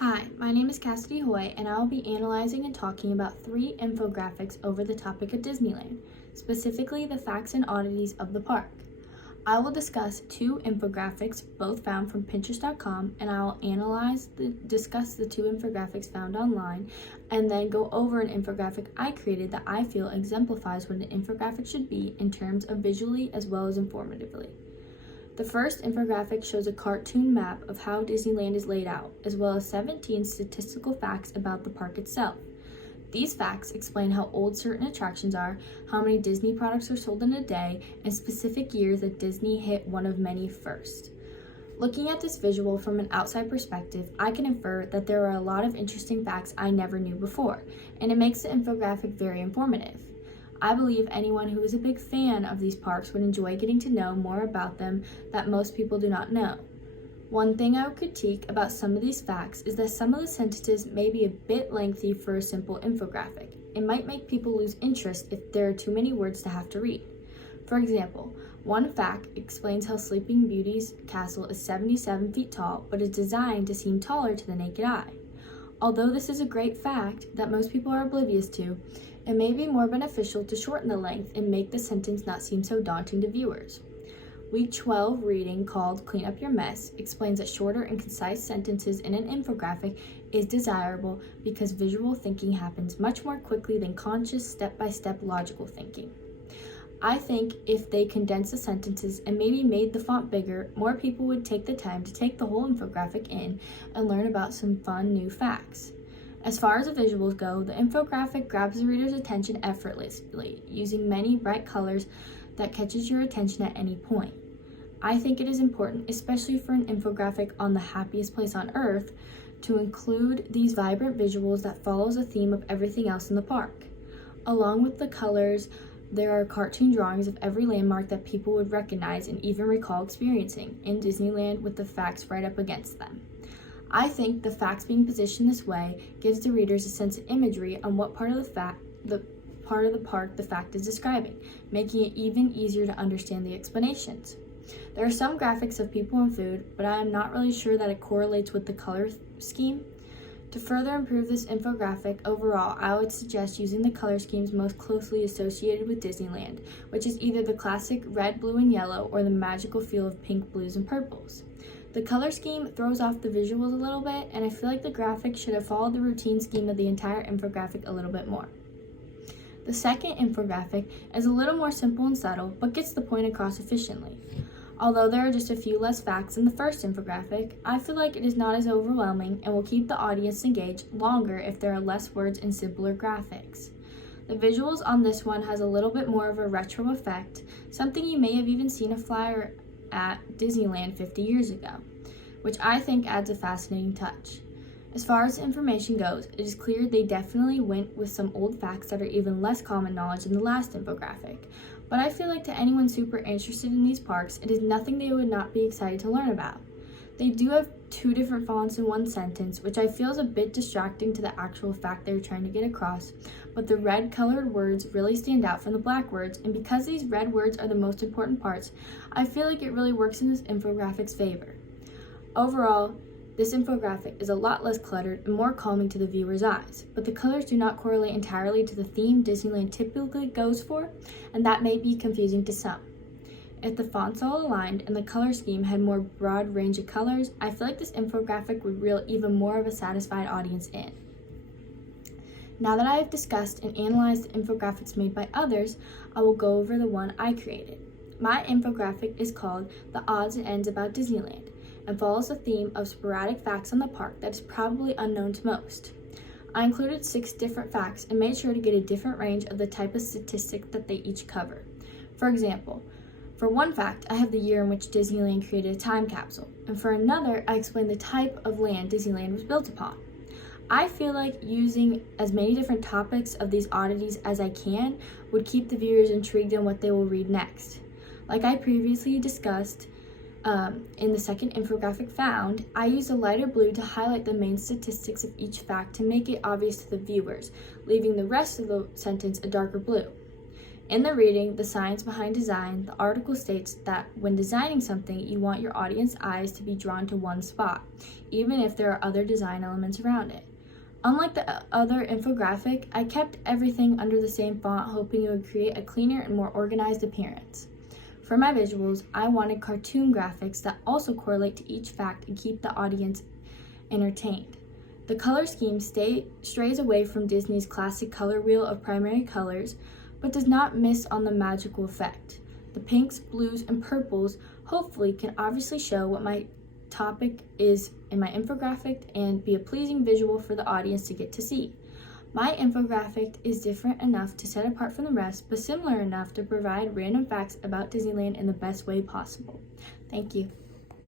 Hi, my name is Cassidy Hoy, and I will be analyzing and talking about 3 infographics over the topic of Disneyland, specifically the facts and oddities of the park. I will discuss 2 infographics, both found from Pinterest.com, and I will discuss the 2 infographics found online, and then go over an infographic I created that I feel exemplifies what an infographic should be in terms of visually as well as informatively. The first infographic shows a cartoon map of how Disneyland is laid out, as well as 17 statistical facts about the park itself. These facts explain how old certain attractions are, how many Disney products are sold in a day, and specific years that Disney hit one of many first. Looking at this visual from an outside perspective, I can infer that there are a lot of interesting facts I never knew before, and it makes the infographic very informative. I believe anyone who is a big fan of these parks would enjoy getting to know more about them that most people do not know. One thing I would critique about some of these facts is that some of the sentences may be a bit lengthy for a simple infographic. It might make people lose interest if there are too many words to have to read. For example, one fact explains how Sleeping Beauty's castle is 77 feet tall, but is designed to seem taller to the naked eye. Although this is a great fact that most people are oblivious to, it may be more beneficial to shorten the length and make the sentence not seem so daunting to viewers. Week 12 reading called Clean Up Your Mess explains that shorter and concise sentences in an infographic is desirable because visual thinking happens much more quickly than conscious step-by-step logical thinking. I think if they condensed the sentences and maybe made the font bigger, more people would take the time to take the whole infographic in and learn about some fun new facts. As far as the visuals go, the infographic grabs the reader's attention effortlessly, using many bright colors that catches your attention at any point. I think it is important, especially for an infographic on the happiest place on earth, to include these vibrant visuals that follows a theme of everything else in the park. Along with the colors, there are cartoon drawings of every landmark that people would recognize and even recall experiencing in Disneyland with the facts right up against them. I think the facts being positioned this way gives the readers a sense of imagery on what part of the park the fact is describing, making it even easier to understand the explanations. There are some graphics of people and food, but I am not really sure that it correlates with the color scheme. To further improve this infographic overall, I would suggest using the color schemes most closely associated with Disneyland, which is either the classic red, blue, and yellow or the magical feel of pink, blues, and purples. The color scheme throws off the visuals a little bit, and I feel like the graphic should have followed the routine scheme of the entire infographic a little bit more. The second infographic is a little more simple and subtle, but gets the point across efficiently. Although there are just a few less facts in the first infographic, I feel like it is not as overwhelming and will keep the audience engaged longer if there are less words and simpler graphics. The visuals on this one has a little bit more of a retro effect, something you may have even seen a flyer at Disneyland 50 years ago, which I think adds a fascinating touch. As far as information goes, it is clear they definitely went with some old facts that are even less common knowledge than the last infographic, but I feel like to anyone super interested in these parks, it is nothing they would not be excited to learn about. They do have 2 different fonts in one sentence, which I feel is a bit distracting to the actual fact they're trying to get across, but the red colored words really stand out from the black words, and because these red words are the most important parts, I feel like it really works in this infographic's favor. Overall, this infographic is a lot less cluttered and more calming to the viewer's eyes, but the colors do not correlate entirely to the theme Disneyland typically goes for, and that may be confusing to some. If the fonts all aligned and the color scheme had more broad range of colors, I feel like this infographic would reel even more of a satisfied audience in. Now that I have discussed and analyzed the infographics made by others, I will go over the one I created. My infographic is called The Odds and Ends About Disneyland and follows the theme of sporadic facts on the park that is probably unknown to most. I included 6 different facts and made sure to get a different range of the type of statistic that they each cover. For example, for one fact, I have the year in which Disneyland created a time capsule, and for another, I explain the type of land Disneyland was built upon. I feel like using as many different topics of these oddities as I can would keep the viewers intrigued in what they will read next. Like I previously discussed in the second infographic found, I used a lighter blue to highlight the main statistics of each fact to make it obvious to the viewers, leaving the rest of the sentence a darker blue. In the reading, The Science Behind Design, the article states that when designing something, you want your audience eyes to be drawn to one spot, even if there are other design elements around it. Unlike the other infographic, I kept everything under the same font, hoping it would create a cleaner and more organized appearance. For my visuals, I wanted cartoon graphics that also correlate to each fact and keep the audience entertained. The color scheme strays away from Disney's classic color wheel of primary colors, but does not miss on the magical effect. The pinks, blues, and purples hopefully can obviously show what my topic is in my infographic and be a pleasing visual for the audience to get to see. My infographic is different enough to set apart from the rest, but similar enough to provide random facts about Disneyland in the best way possible. Thank you.